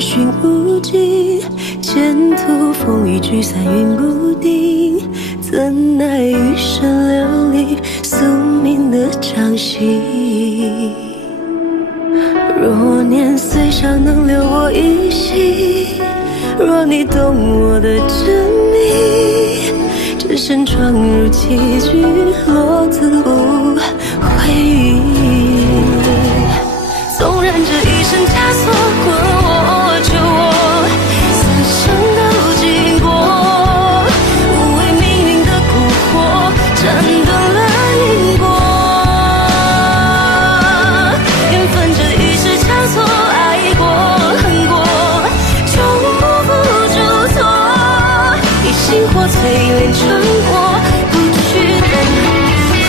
寻不尽，前途风雨聚散云不定，怎奈余生流离，宿命的掌心。若年岁尚能留我一息，若你懂我的真秘，只身闯入棋局，落子无悔意。纵然这一生枷锁，困我囚我，此生都经过，无畏命运的蛊惑，斩断了因果。缘分这一世枷锁，爱过恨过，终不负嘱托，以星火淬炼成果，不去等复活。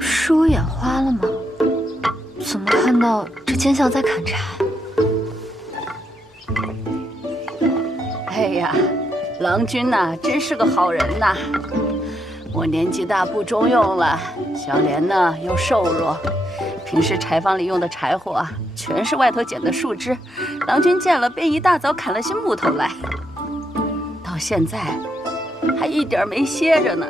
是我眼花了吗？怎么看到这奸相在砍柴？哎呀，郎君呐，真是个好人呐！我年纪大不中用了，小莲呢又瘦弱，平时柴房里用的柴火啊，全是外头捡的树枝，郎君见了便一大早砍了些木头来，到现在还一点没歇着呢。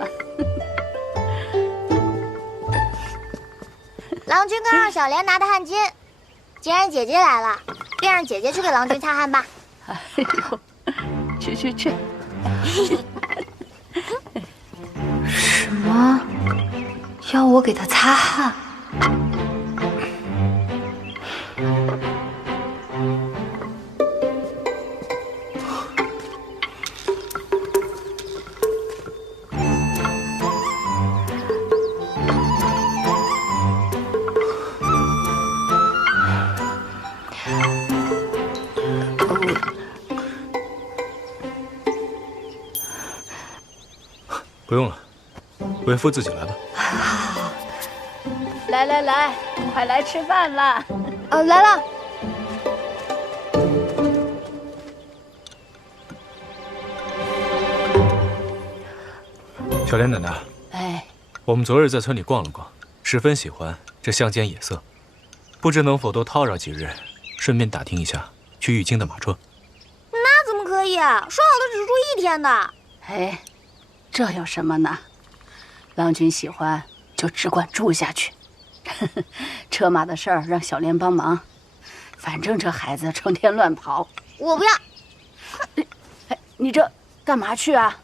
郎君刚让小莲拿的汗巾，既然姐姐来了，便让姐姐去给郎君擦汗吧。哎呦，去！什么？要我给他擦汗？不用了，为夫自己来吧。来，快来吃饭啦！来了。小莲奶奶，哎，我们昨日在村里逛了逛，十分喜欢这乡间野色，不知能否多叨扰几日，顺便打听一下去玉京的马车。那怎么可以？说好的只住1天的。哎，这有什么呢？郎君喜欢就只管住下去，车马的事儿让小莲帮忙。反正这孩子成天乱跑，我不要。哎，你这干嘛去啊？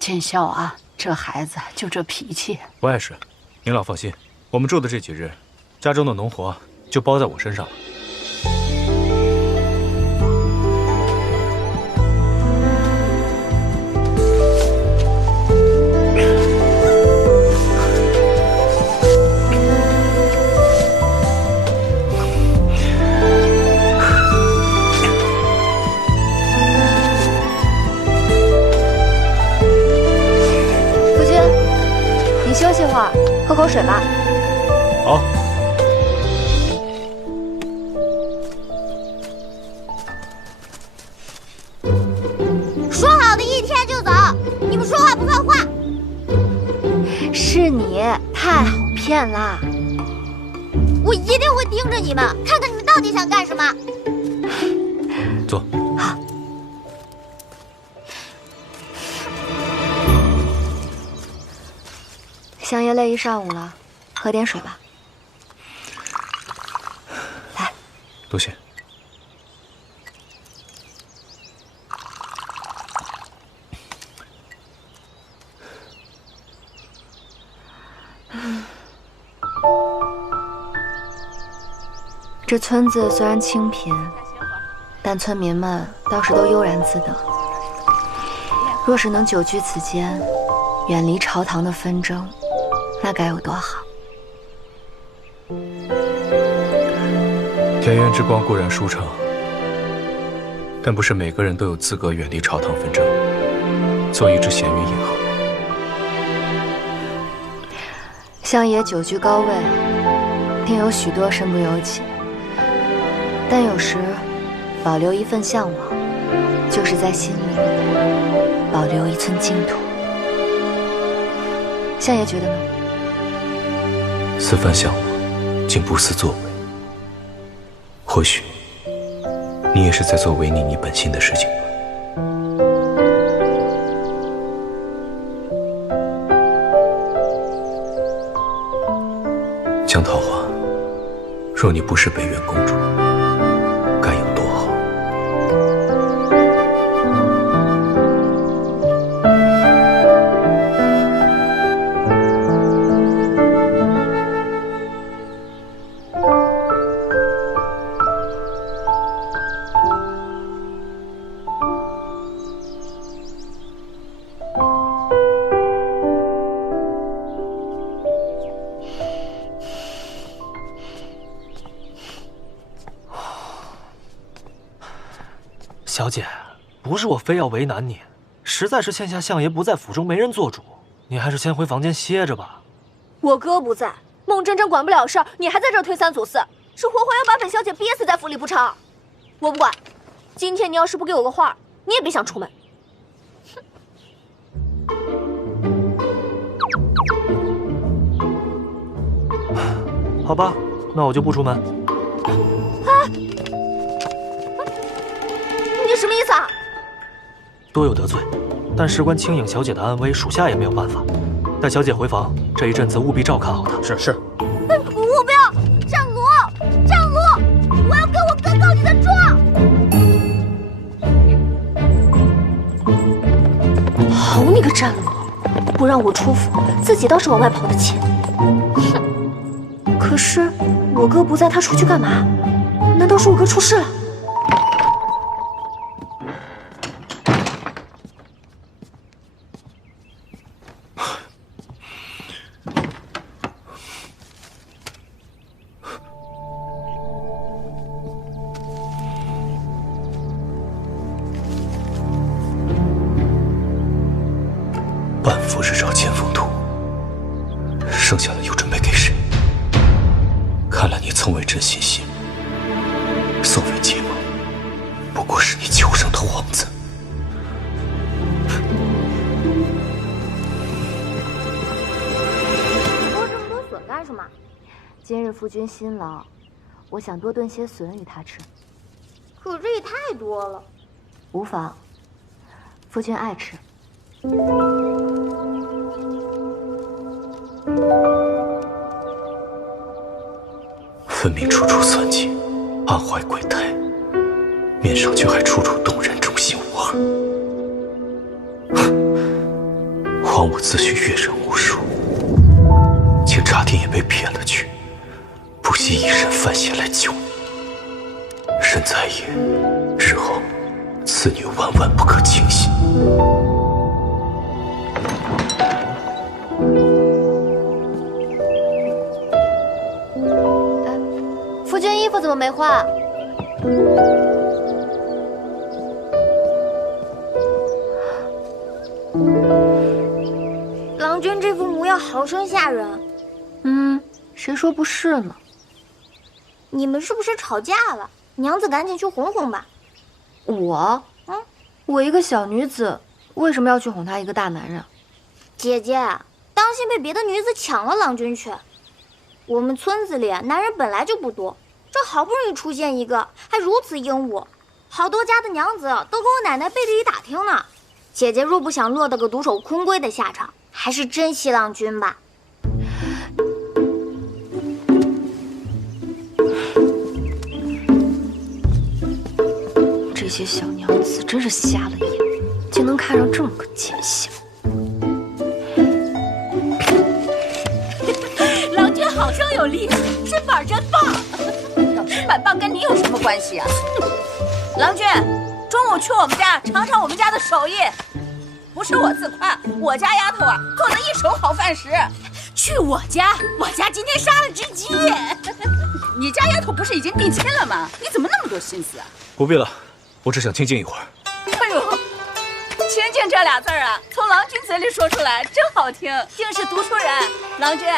见笑啊，这孩子就这脾气。不碍事，您老放心，我们住的这几日，家中的农活就包在我身上了。休息会儿，喝口水吧。好。说好的1天就走，你们说话不算话。是你太好骗啦！我一定会盯着你们，看看你们到底想干什么。坐。好。香爷累一上午了，喝点水吧。来。多谢。这村子虽然清贫，但村民们倒是都悠然自得。若是能久居此间，远离朝堂的纷争，那该有多好！田园之光固然舒畅，但不是每个人都有资格远离朝堂纷争，做一只闲云野鹤。相爷久居高位，定有许多身不由己。但有时，保留一份向往，就是在心里保留一寸净土。相爷觉得呢？此番向往，竟不思作为。或许，你也是在做违逆你本心的事情吧。江桃花，若你不是北远公主，该有多好？小姐，不是我非要为难你，实在是现下相爷不在府中，没人做主，你还是先回房间歇着吧。我哥不在，孟真真管不了事儿，你还在这儿推三阻四，是活活要把本小姐憋死在府里不成？我不管，今天你要是不给我个话，你也别想出门。好吧，那我就不出门。你什么意思啊？多有得罪，但事关青影小姐的安危，属下也没有办法。带小姐回房，这一阵子务必照看好她。是。我不要，战罗，战罗，我要跟我哥告你的状！好你个战罗，不让我出府，自己倒是往外跑得勤。哼！可是我哥不在，他出去干嘛？难道是我哥出事了？半幅日照千峰图，剩下的又准备给谁？看来你从未真心信任。所谓结盟，不过是你求生的幌子。剥这么多笋干什么？今日夫君辛劳，我想多炖些笋与他吃。可这也太多了。无妨，夫君爱吃。分明处处算计，暗怀鬼胎，面上却还处处动人，忠心无二。枉我自诩阅人无数，竟差点也被骗了去，不惜以身犯险来救你。慎在也，日后此女万万不可轻信。夫君衣服怎么没换？郎君这副模样好生吓人。谁说不是呢？你们是不是吵架了？娘子赶紧去哄哄吧。我一个小女子，为什么要去哄他一个大男人？姐姐，当心被别的女子抢了郎君去。我们村子里男人本来就不多，这好不容易出现一个，还如此英武，好多家的娘子都跟我奶奶背地里打听呢。姐姐若不想落得个独守空闺的下场，还是珍惜郎君吧。些小娘子真是瞎了眼，竟能看上这么个贱相。郎君好生有力气，身板真棒。要身板棒跟你有什么关系啊？郎君，中午去我们家尝尝我们家的手艺。不是我自夸，我家丫头啊做的一手好饭食。去我家今天杀了只鸡。你家丫头不是已经定亲了吗？你怎么那么多心思啊？不必了，我只想清静一会儿。哎呦，清静这俩字儿啊，从郎君嘴里说出来真好听，定是读书人。郎君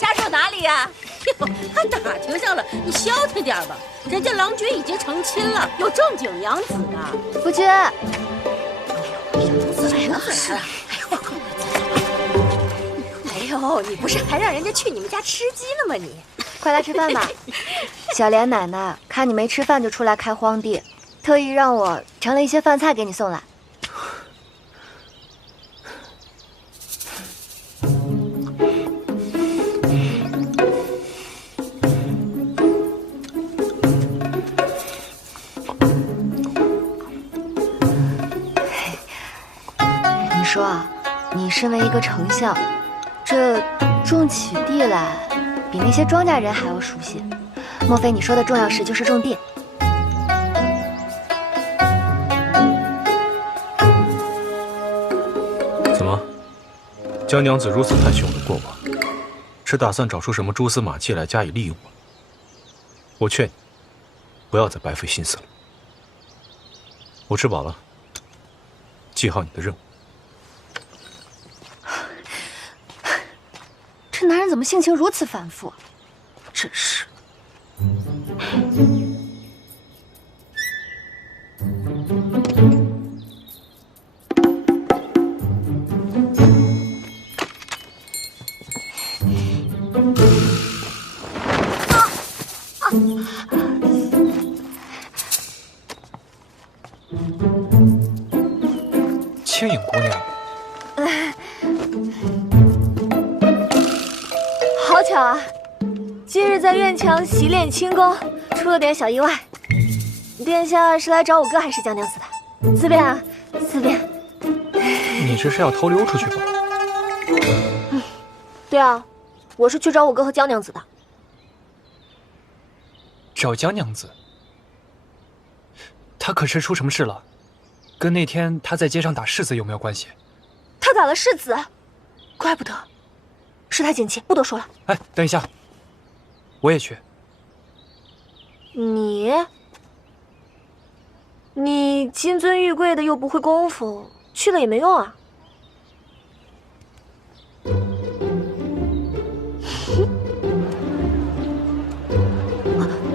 家住哪里呀？哟，还打听上了，你消停点吧。人家郎君已经成亲了，有正经娘子的。夫君，哎呦，你不是还让人家去你们家吃鸡了吗？你快来吃饭吧。小莲奶奶看你没吃饭就出来开荒地，特意让我盛了一些饭菜给你送来。你说啊，你身为一个丞相，这种起地来比那些庄稼人还要熟悉。莫非你说的重要事就是种地？怎么，江娘子如此探寻我的过往，是打算找出什么蛛丝马迹来加以利用吗？我劝你，不要再白费心思了。我吃饱了，记好你的任务。这男人怎么性情如此反复？真是。青影姑娘，好巧啊！今日在院墙习练轻功，出了点小意外。殿下是来找我哥还是江娘子的？自便啊，自便。你这是要偷溜出去吧？对啊，我是去找我哥和江娘子的。找江娘子？她可是出什么事了？跟那天她在街上打世子有没有关系？他打了世子，怪不得，是他奸妻，不多说了。哎，等一下，我也去。你金尊玉贵的又不会功夫，去了也没用啊。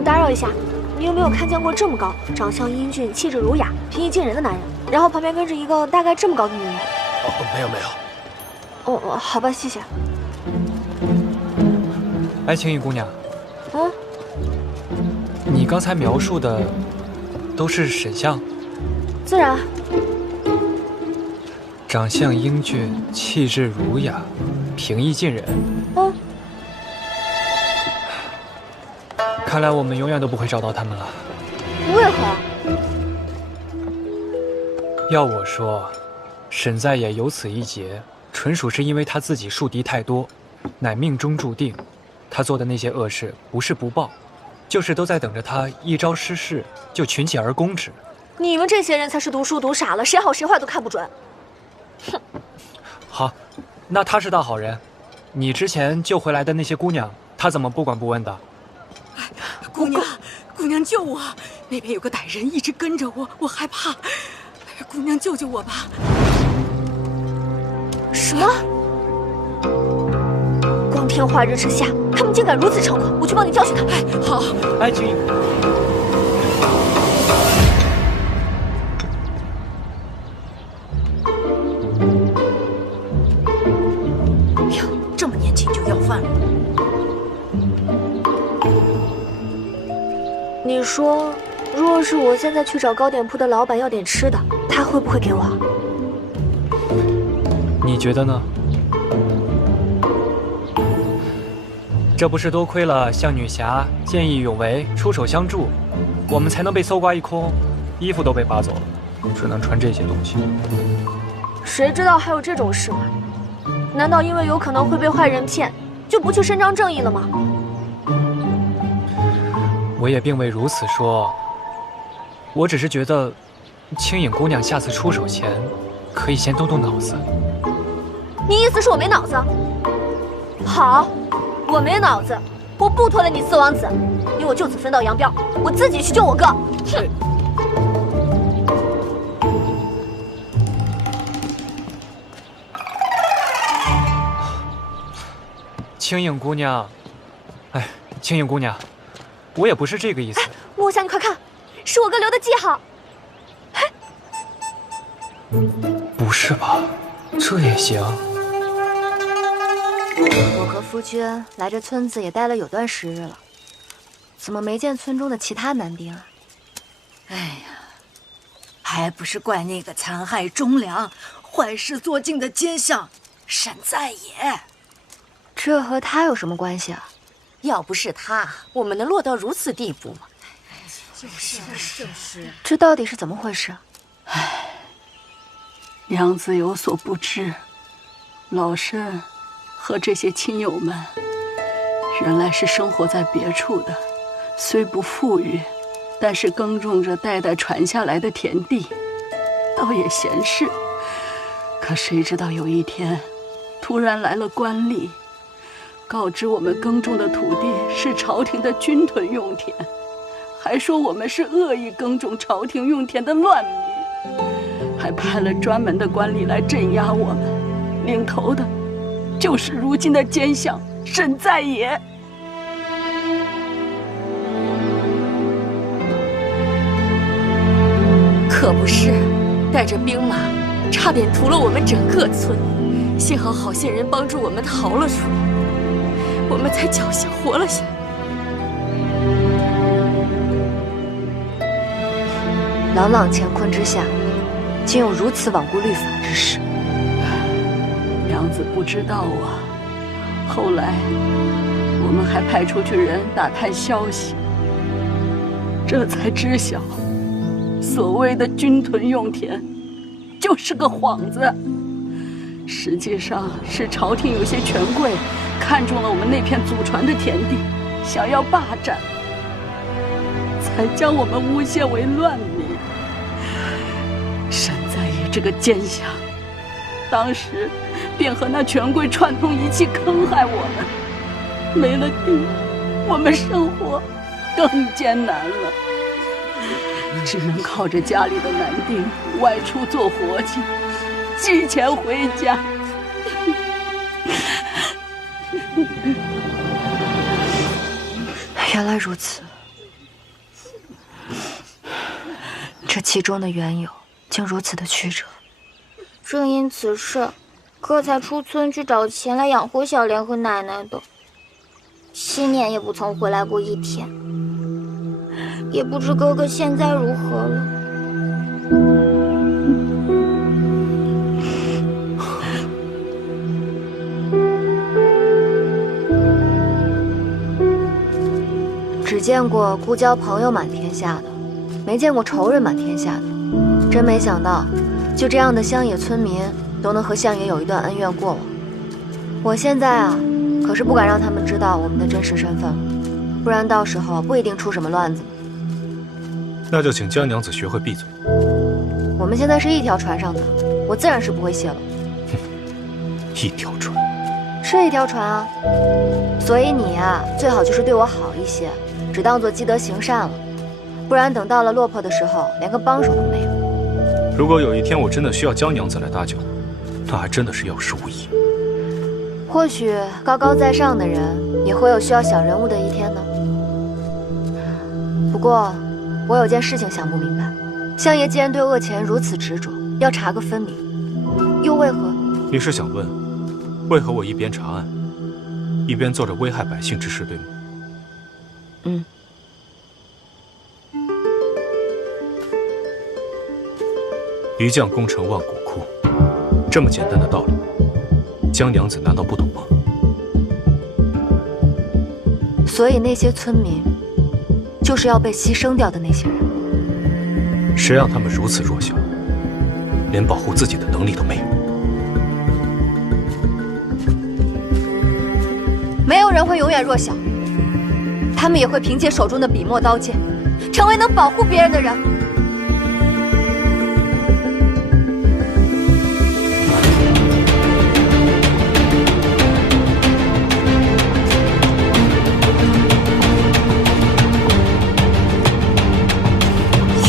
打扰一下，你有没有看见过这么高、长相英俊、气质儒雅、平易近人的男人，然后旁边跟着一个大概这么高的女人？没有。哦，好吧，谢谢。哎，青羽姑娘，嗯，你刚才描述的都是沈相？自然。长相英俊，气质儒雅，平易近人。嗯。看来我们永远都不会找到他们了。为何？要我说，沈在也有此一劫，纯属是因为他自己树敌太多，乃命中注定。他做的那些恶事，不是不报，就是都在等着他一朝失势就群起而攻之。你们这些人才是读书读傻了，谁好谁坏都看不准。哼。好，那他是大好人。你之前救回来的那些姑娘，他怎么不管不问的？姑娘救我！那边有个歹人一直跟着我，我害怕。姑娘救救我吧！什么？光天化日之下，他们竟敢如此猖狂！我去帮你教训他。哎，好。哎，青羽。哟，这么年轻就要饭了。你说，若是我现在去找糕点铺的老板要点吃的，他会不会给我？你觉得呢？这不是多亏了向女侠见义勇为出手相助，我们才能被搜刮一空，衣服都被扒走了，只能穿这些东西。谁知道还有这种事吗？难道因为有可能会被坏人骗，就不去伸张正义了吗？我也并未如此说，我只是觉得，青影姑娘下次出手前，可以先动动脑子。你意思是我没脑子？好，我没脑子，我不拖累你四王子，你我就此分道扬镳，我自己去救我哥。哼！青影姑娘，哎，青影姑娘，我也不是这个意思。木夏，你快看，是我哥留的记号。不是吧？这也行？我和夫君来这村子也待了有段时日了，怎么没见村中的其他男丁啊？哎呀，还不是怪那个残害忠良、坏事做尽的奸相沈在野。这和他有什么关系啊？要不是他，我们能落到如此地步吗？就是。这到底是怎么回事？唉，娘子有所不知，老身和这些亲友们原来是生活在别处的，虽不富裕，但是耕种着代代传下来的田地，倒也闲适。可谁知道有一天，突然来了官吏，告知我们耕种的土地是朝廷的军屯用田，还说我们是恶意耕种朝廷用田的乱民，还派了专门的官吏来镇压我们，领头的就是如今的奸相沈在野。可不是，带着兵马，差点屠了我们整个村。幸好好心人帮助我们逃了出来，我们才侥幸活了下来。朗朗乾坤之下，竟有如此罔顾律法之事。娘子不知道啊，后来我们还派出去人打探消息，这才知晓，所谓的军屯用田就是个幌子，实际上是朝廷有些权贵看中了我们那片祖传的田地，想要霸占，才将我们诬陷为乱民。沈在野这个奸相，当时便和那权贵串通一气，坑害我们。没了地，我们生活更艰难了，只能靠着家里的男丁外出做活计，寄钱回家。原来如此，这其中的缘由竟如此的曲折。正因此事，哥才出村去找钱来养活小莲和奶奶的。7年也不曾回来过一天，也不知哥哥现在如何了。只见过故交朋友满天下的，没见过仇人满天下的。真没想到，就这样的乡野村民都能和相爷有一段恩怨过往。我现在啊，可是不敢让他们知道我们的真实身份了，不然到时候不一定出什么乱子。那就请江娘子学会闭嘴。我们现在是一条船上的，我自然是不会泄露。一条船，是一条船啊。所以你啊，最好就是对我好一些，只当做积德行善了，不然等到了落魄的时候，连个帮手都没有。如果有一天我真的需要江娘子来搭救，那还真的是有时无益。或许高高在上的人也会有需要小人物的一天呢。不过，我有件事情想不明白，相爷既然对恶钱如此执着，要查个分明，又为何？你是想问，为何我一边查案，一边做着危害百姓之事，对吗？嗯。一将功成万骨枯，这么简单的道理，江娘子难道不懂吗？所以那些村民，就是要被牺牲掉的那些人。谁让他们如此弱小，连保护自己的能力都没有？没有人会永远弱小，他们也会凭借手中的笔墨刀剑，成为能保护别人的人。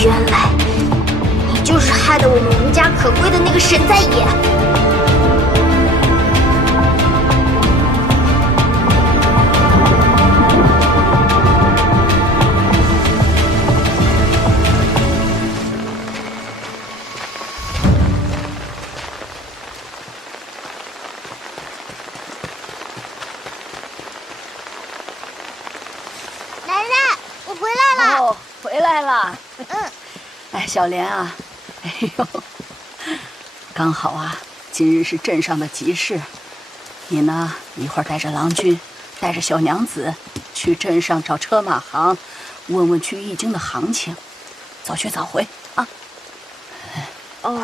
原来你就是害得我们无家可归的那个沈在野。奶奶，我回来了。哦，回来了。嗯。哎，小莲啊，哎呦，刚好啊，今日是镇上的集市，你呢一会儿带着郎君，带着小娘子去镇上找车马行，问问去易经的行情，早去早回啊。哦，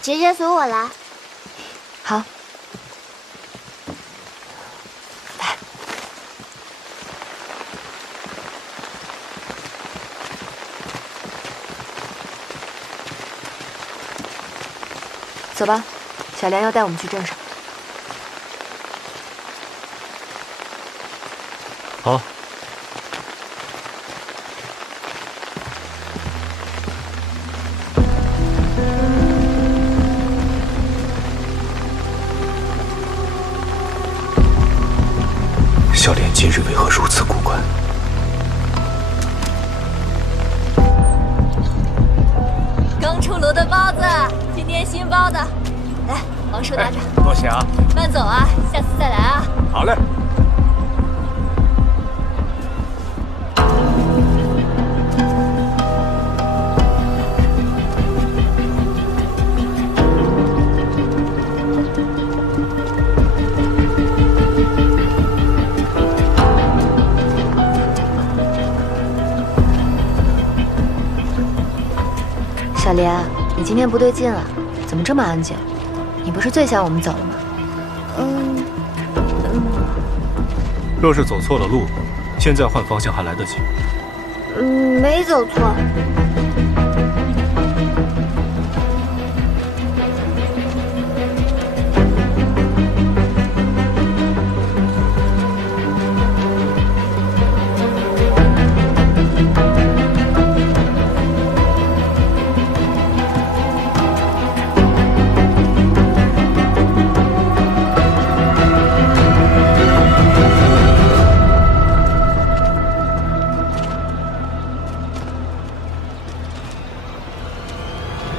姐姐随我来。好。走吧，小莲要带我们去镇上。好。小莲今日为何如此古怪？刚出炉的包子，今天新包的，来，王叔拿着。多谢啊。慢走啊，下次再来啊。好嘞。小莲，你今天不对劲了，怎么这么安静？你不是最想我们走了吗？若是走错了路，现在换方向还来得及。没走错。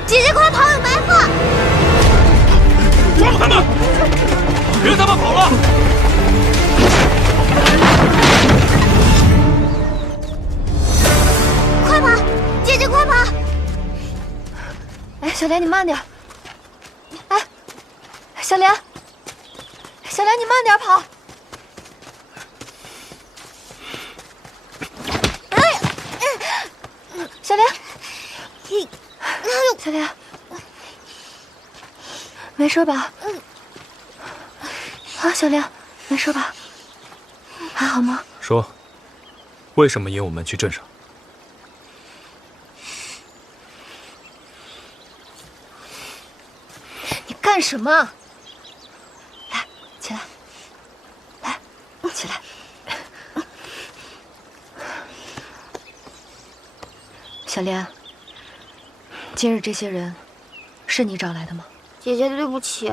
姐姐快跑，有埋伏！抓住他们，别让他们跑了！快跑，姐姐快跑！哎，小莲你慢点。哎，小莲，小莲你慢点跑。小莲。小莲，没事吧？啊，小莲，没事吧？还好吗？说，为什么引我们去镇上？你干什么？来，起来，来，起来。小莲。今日这些人，是你找来的吗？姐姐，对不起。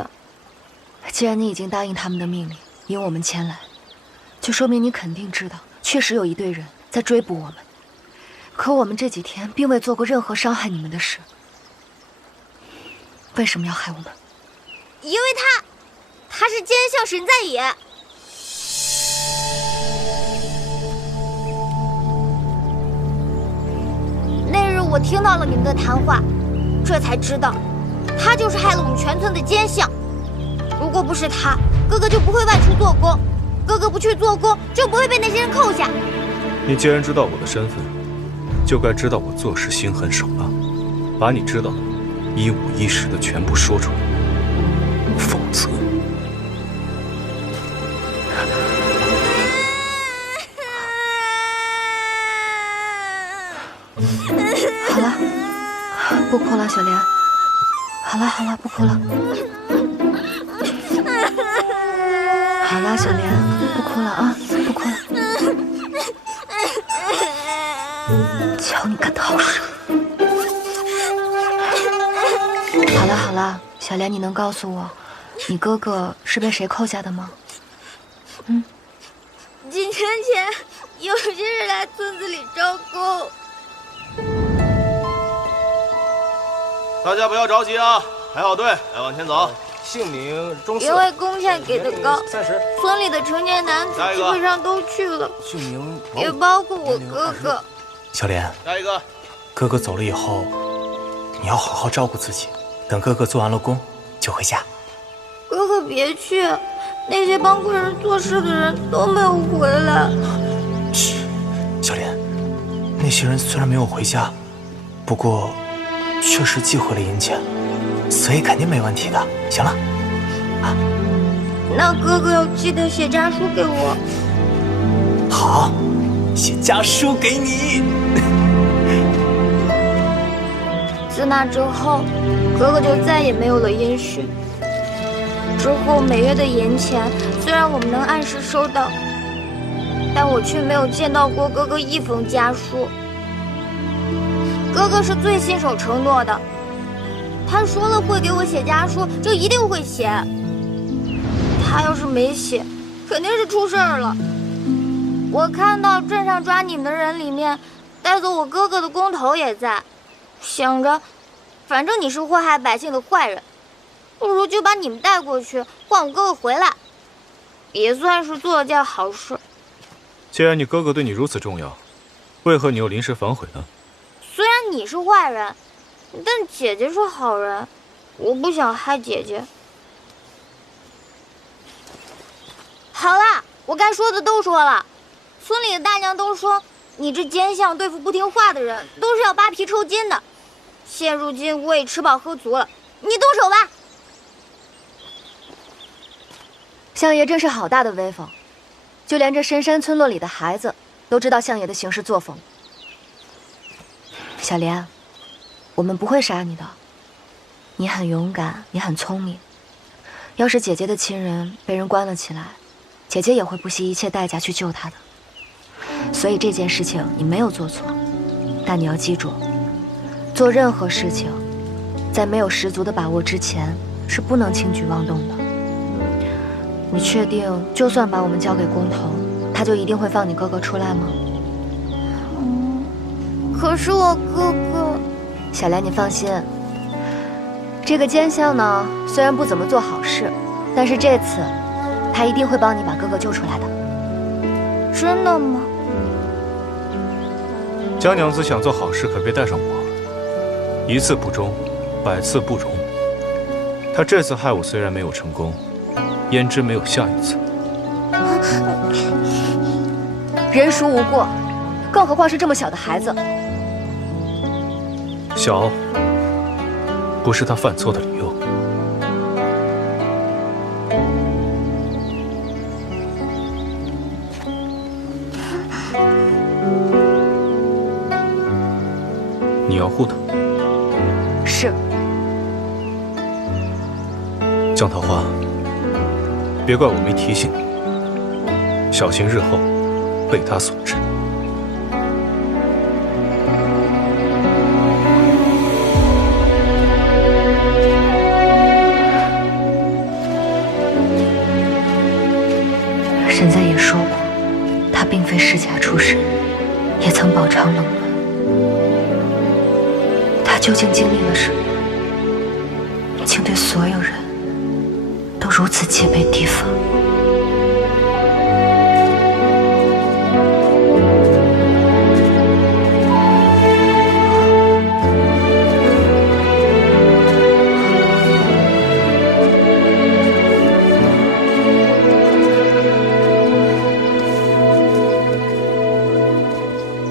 既然你已经答应他们的命令，引我们前来，就说明你肯定知道，确实有一队人在追捕我们。可我们这几天并未做过任何伤害你们的事，为什么要害我们？因为他是奸相沈在野。那日我听到了你们的谈话，这才知道，他就是害了我们全村的奸相。如果不是他，哥哥就不会外出做工，哥哥不去做工，就不会被那些人扣下。你既然知道我的身份，就该知道我做事心狠手辣，把你知道的一五一十的全部说出来，否则。好了，不哭了，小莲。好了好了，不哭了。好了，小莲，不哭了啊，不哭了。瞧你个桃蛇！好了好了，小莲，你能告诉我，你哥哥是被谁扣下的吗？几年前有些人来村子里招工。大家不要着急啊，排好队，来往前走。姓名中四，因为工钱给的高，30。村里的成年男子基本上都去了，姓名也包括我哥哥。小莲，下一个。哥哥走了以后，你要好好照顾自己。等哥哥做完了工，就回家。哥哥别去，那些帮贵人做事的人都没有回来。嘘，小莲，那些人虽然没有回家，不过确实寄回了银钱，所以肯定没问题的。行了，啊，那哥哥要记得写家书给我。好，写家书给你。自那之后，哥哥就再也没有了音讯。之后每月的银钱虽然我们能按时收到，但我却没有见到过哥哥一封家书。哥哥是最信守承诺的，他说了会给我写家书，就一定会写。他要是没写，肯定是出事儿了。我看到镇上抓你们的人里面，带走我哥哥的工头也在，想着，反正你是祸害百姓的坏人，不如就把你们带过去，换我哥哥回来，也算是做了件好事。既然你哥哥对你如此重要，为何你又临时反悔呢？虽然你是坏人，但姐姐是好人，我不想害姐姐。好了，我该说的都说了。村里的大娘都说，你这奸相对付不听话的人，都是要扒皮抽筋的。现如今我也吃饱喝足了，你动手吧。相爷真是好大的威风，就连这深山村落里的孩子都知道相爷的行事作风。小莲，我们不会杀你的，你很勇敢，也很聪明。要是姐姐的亲人被人关了起来，姐姐也会不惜一切代价去救他的。所以这件事情你没有做错，但你要记住，做任何事情，在没有十足的把握之前，是不能轻举妄动的。你确定，就算把我们交给工头，他就一定会放你哥哥出来吗？可是我哥哥……小莲，你放心，这个奸相呢，虽然不怎么做好事，但是这次，他一定会帮你把哥哥救出来的。真的吗？江娘子想做好事，可别带上我。一次不忠，百次不容。他这次害我虽然没有成功，焉知没有下一次？人孰无过，更何况是这么小的孩子。小，不是他犯错的理由。你要护他。是。江桃花，别怪我没提醒你，小心日后被他所致。沈在也说过，他并非世家出身，也曾饱尝冷暖。他究竟经历了什么，竟对所有人都如此戒备提防？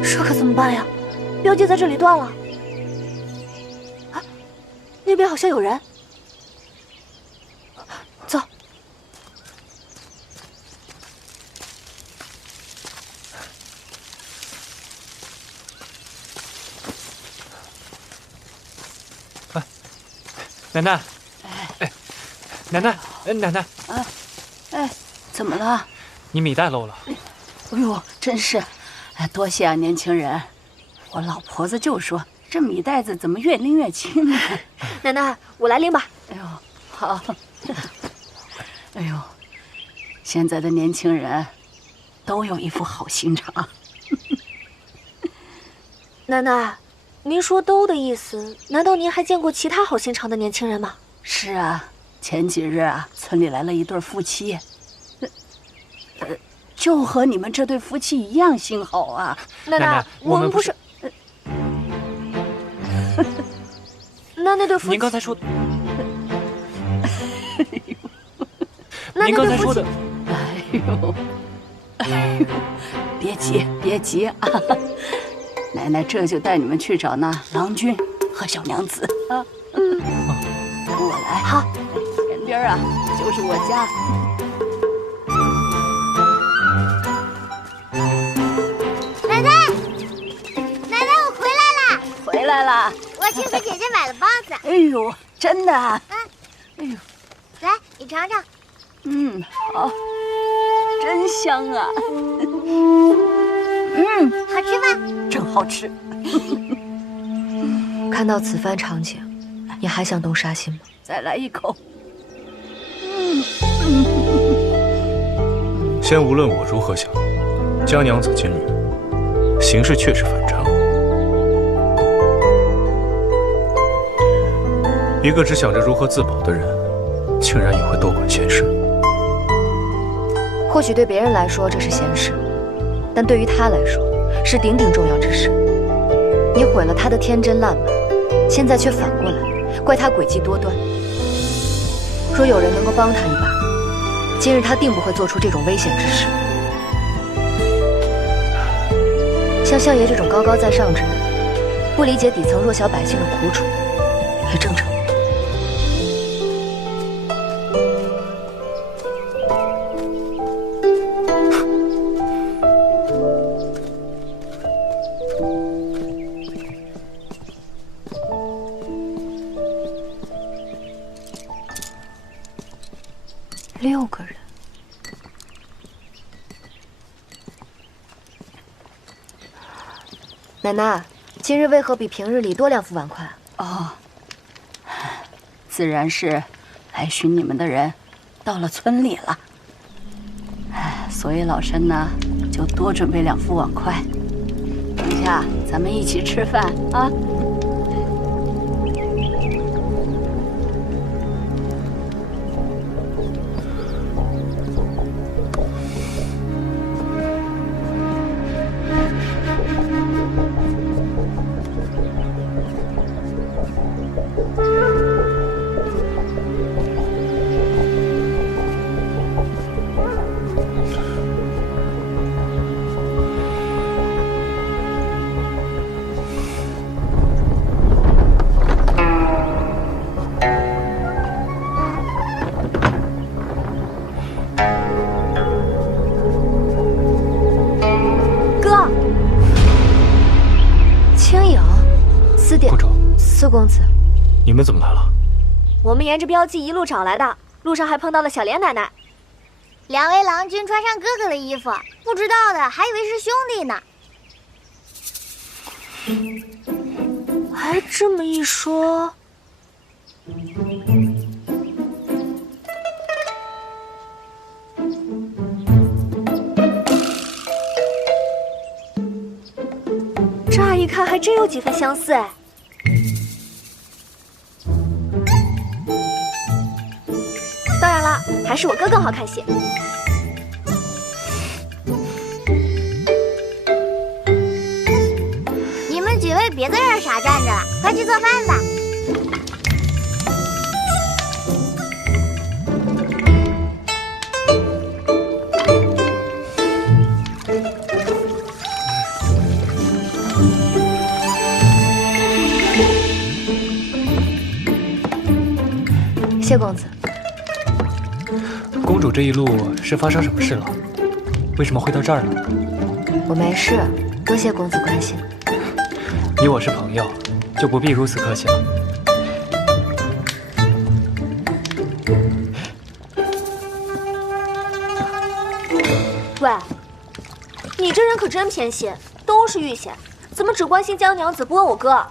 这可怎么办呀？断了。啊，那边好像有人。走。奶奶，奶奶，奶奶，怎么了？你米袋漏了。哎呦，真是，多谢啊，年轻人。我老婆子就说这米袋子怎么越拎越轻呢？奶奶，我来拎吧。哎呦，好。哎呦，现在的年轻人都有一副好心肠。奶奶，您说“都”的意思，难道您还见过其他好心肠的年轻人吗？是啊，前几日啊，村里来了一对夫妻，就和你们这对夫妻一样心好啊。奶奶，我们不是。那对夫妻，您刚才说的，您刚才说的，哎呦，别急啊！奶奶这就带你们去找那郎君和小娘子啊。跟我来。好，前边啊就是我家。奶奶，我回来啦！回来啦！我去给姐姐买了包子。哎呦，真的？哎呦，来，你尝尝。好，真香啊！好吃吗？真好吃。看到此番场景，你还想动杀心吗？再来一口。先无论我如何想，江娘子今日行事确实反常。一个只想着如何自保的人，竟然也会多管闲事。或许对别人来说这是闲事，但对于他来说是顶顶重要之事。你毁了他的天真烂漫，现在却反过来怪他诡计多端。若有人能够帮他一把，今日他定不会做出这种危险之事。像相爷这种高高在上之人，不理解底层弱小百姓的苦楚，也正常。6个人，奶奶，今日为何比平日里多2副碗筷？哦，自然是来寻你们的人到了村里了，所以老身呢就多准备2副碗筷。等下咱们一起吃饭啊。4公子，你们怎么来了？我们沿着标记一路找来的，路上还碰到了小莲奶奶。2位郎君穿上哥哥的衣服，不知道的还以为是兄弟呢。还这么一说，乍一看还真有几分相似哎。当然了，还是我哥更好看些。你们几位别在这儿傻站着了，快去做饭吧。谢公子。公主这一路是发生什么事了？为什么会到这儿呢？我没事，多谢公子关心。你我是朋友，就不必如此客气了。喂，你这人可真偏心，都是玉贤，怎么只关心江娘子，不问我哥？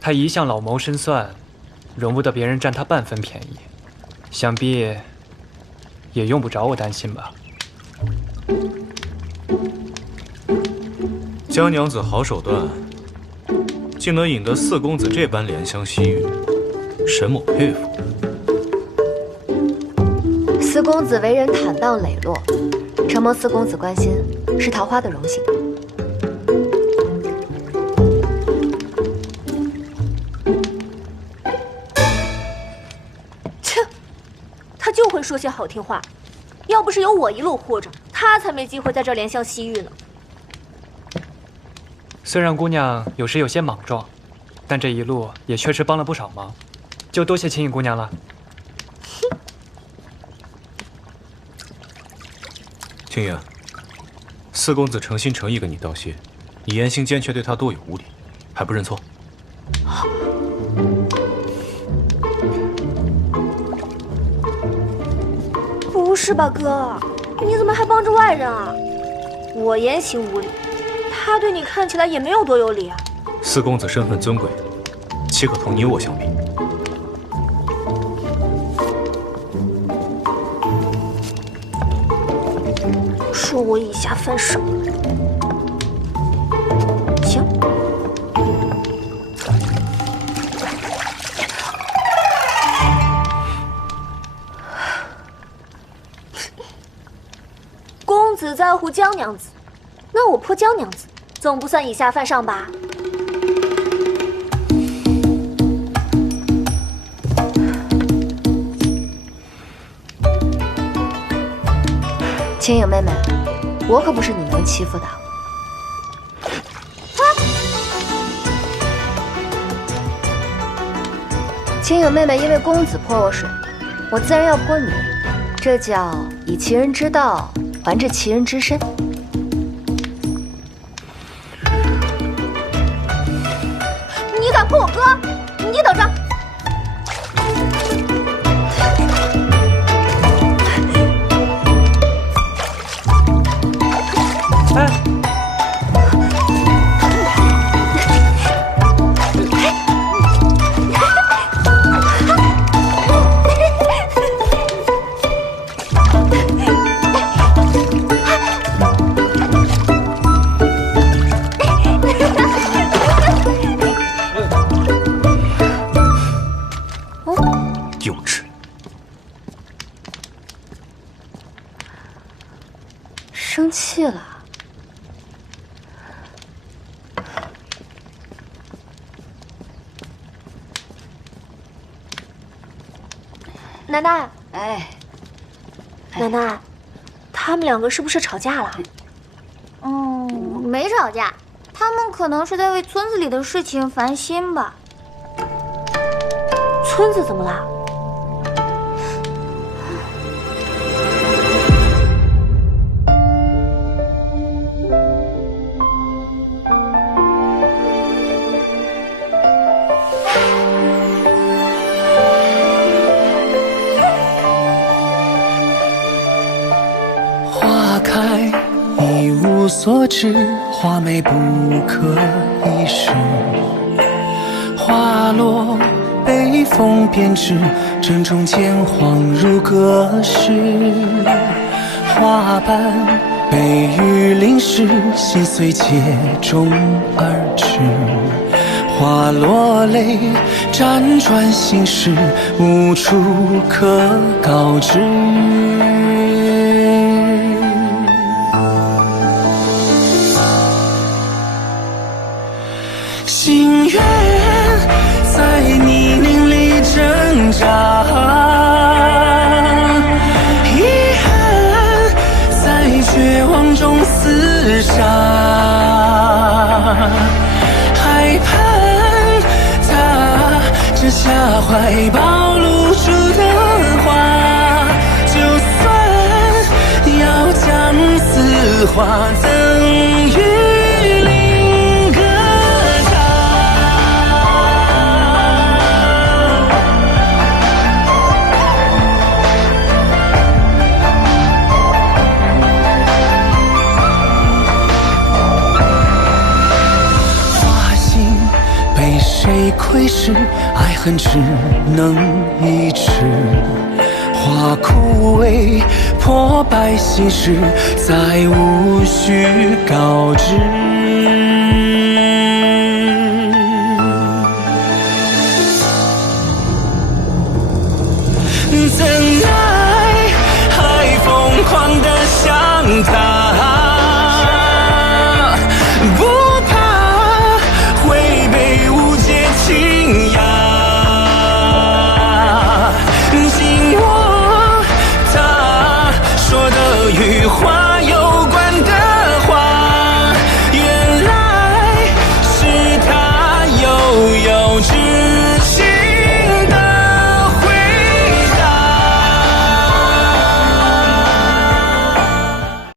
他一向老谋深算，容不得别人占他半分便宜，想必也用不着我担心吧。江娘子好手段，竟能引得四公子这般怜香惜玉，沈某佩服。四公子为人坦荡磊落，承蒙四公子关心，是桃花的荣幸。切，他就会说些好听话，要不是有我一路护着，他才没机会在这怜香惜玉呢。虽然姑娘有时有些莽撞，但这一路也确实帮了不少忙，就多谢青影姑娘了。青影，四公子诚心诚意跟你道谢，你言行间却对他多有无礼，还不认错？不是吧，哥？你怎么还帮着外人啊？我言行无礼，他对你看起来也没有多有礼啊。四公子身份尊贵，岂可同你我相比？说我以下犯上，行。公子在乎江娘子，那我泼江娘子，总不算以下犯上吧？青影妹妹，我可不是你能欺负的。青影妹妹因为公子泼我水，我自然要泼你，这叫以其人之道还治其人之身。你敢泼我哥？你等着！哎，幼稚！生气了？奶奶，哎，奶奶，他们两个是不是吵架了？没吵架，他们可能是在为村子里的事情烦心吧。村子怎么了？花开一无所知，花美不可一世。花落北风便知，正中间恍如隔世。花瓣被雨淋湿，心碎接踵而至。花落泪，辗转心事，无处可告知。心愿在泥泞里挣扎，遗憾在绝望中厮杀。下怀抱露出的花，就算要将此花赠予另个他。花心被谁窥视，爱恨只能一掷。花枯萎，破败心事，再无需告知。